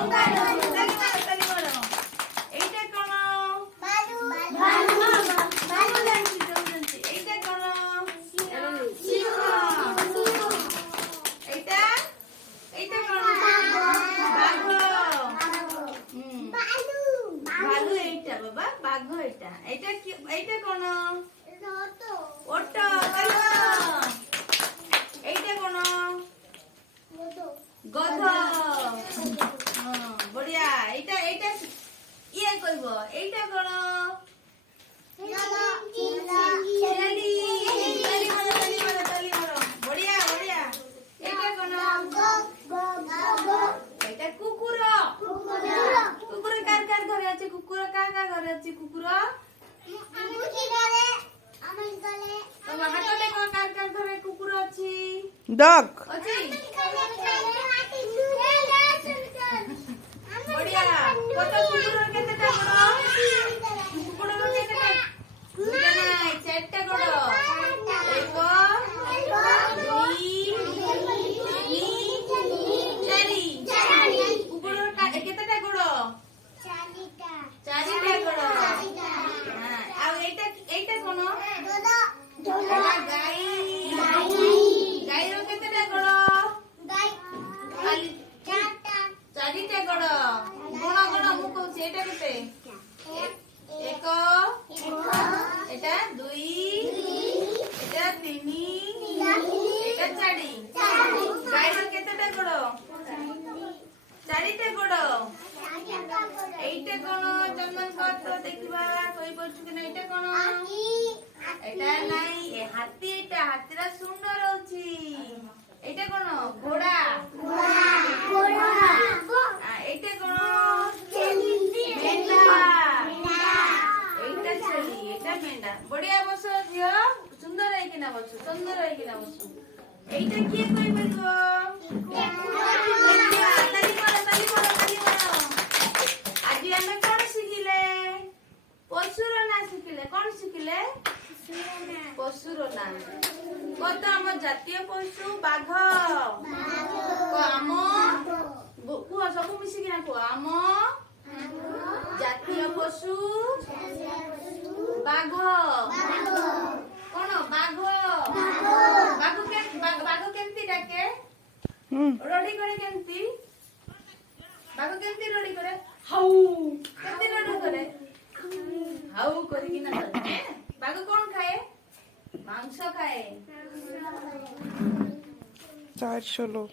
এইটা কোন? এইটা কোন? সিংহ। এইটা এইটা কোন? বাঘ। ভালু এইটা বাবা, বাঘ এইটা। এইটা কি? এইটা কোন? ওট। এইটা কোন? গধ। বড়িয়া। এইটা এইটা ইয়ে কইব। এইটা কোন? ছেলি। তালি মারো, তালি মারো, তালি মারো। বড়িয়া, বড়িয়া। এইটা কোন? এটা কুকুর। কুকুর কার কার ঘরে আছে? কুকুর কার কার ঘরে আছে? কুকুর তোমার হাতে দেখো কার কার ঘরে কুকুর আছে? ডগ। ଅଛି? বড়িয়া। কত কুকুর কেতেটা গোড়? কুকুর কেতেটা? দুইটা নাই, চারটা গোড়। এক, দুই, তিন, চারি। কুকুর কেতেটা গোড়? চারিটা গোড়। হ্যাঁ, আর এইটা এইটা কোন? এটা গাই। গাইর কেতেটা গোড়? চারিটা গোড়। গণ গণ ମୁଁ କହୁଛି ଏଇଟା କେତେ? ଏକ, এটা দুই, এটা ତିନି, এটা ଚାରି। ଗାଈର କେତେଟା ଗୋଡ଼? ଚାରିଟା ଗୋଡ଼। এইটা কোন? চন্দন কর তো ଦେଖିବା କହିପାରୁଛୁ କି ନା? এইটা কোন? এটা নাই। হাতি। এটা হাতিরা সুন্দর ଅଛି। এইটা কোন? ঘোড়া। এইটা কোন? মেন্ঢা। এইটা ଛେଳି, এটা মেন্ঢা। বড়িয়া বস ঝিଅ, সুন্দর ହେଇକିନା বসু, সুন্দর ହେଇକିନା বসু। এইটা কিଏ କହିପାରିବ? ତାଲି ମାର, ତାଲି ମାର, ତାଲି ମାର। ଆଜି ଆମେ କଣ ଶିଖିଲେ? ପଶୁର ନାଁ ଶିଖିଲେ। କଣ ଶିଖିଲେ? ପଶୁର ନାଁ। କତ ଆମ ଜାତୀୟ ପଶୁ ବାଘ। ଆମ କୁହ, ସବୁ ମିଶିକିନା କୁହ। ଆମ ଜାତୀୟ ପଶୁ ବାଘ। କଣ? ବାଘ। ବାଘ କେମିତି ଡାକେ? ରଡି করে କେମିତି? ବାଘ କେମିତି ରଡି করে? ହାଉ। କେମିତି ରଡି করে? ହାଉ କରିକିନା ଡାକେ। ବାଘ କଣ ଖାଏ? ମାଂସ ଖାଏ। 4 লোক।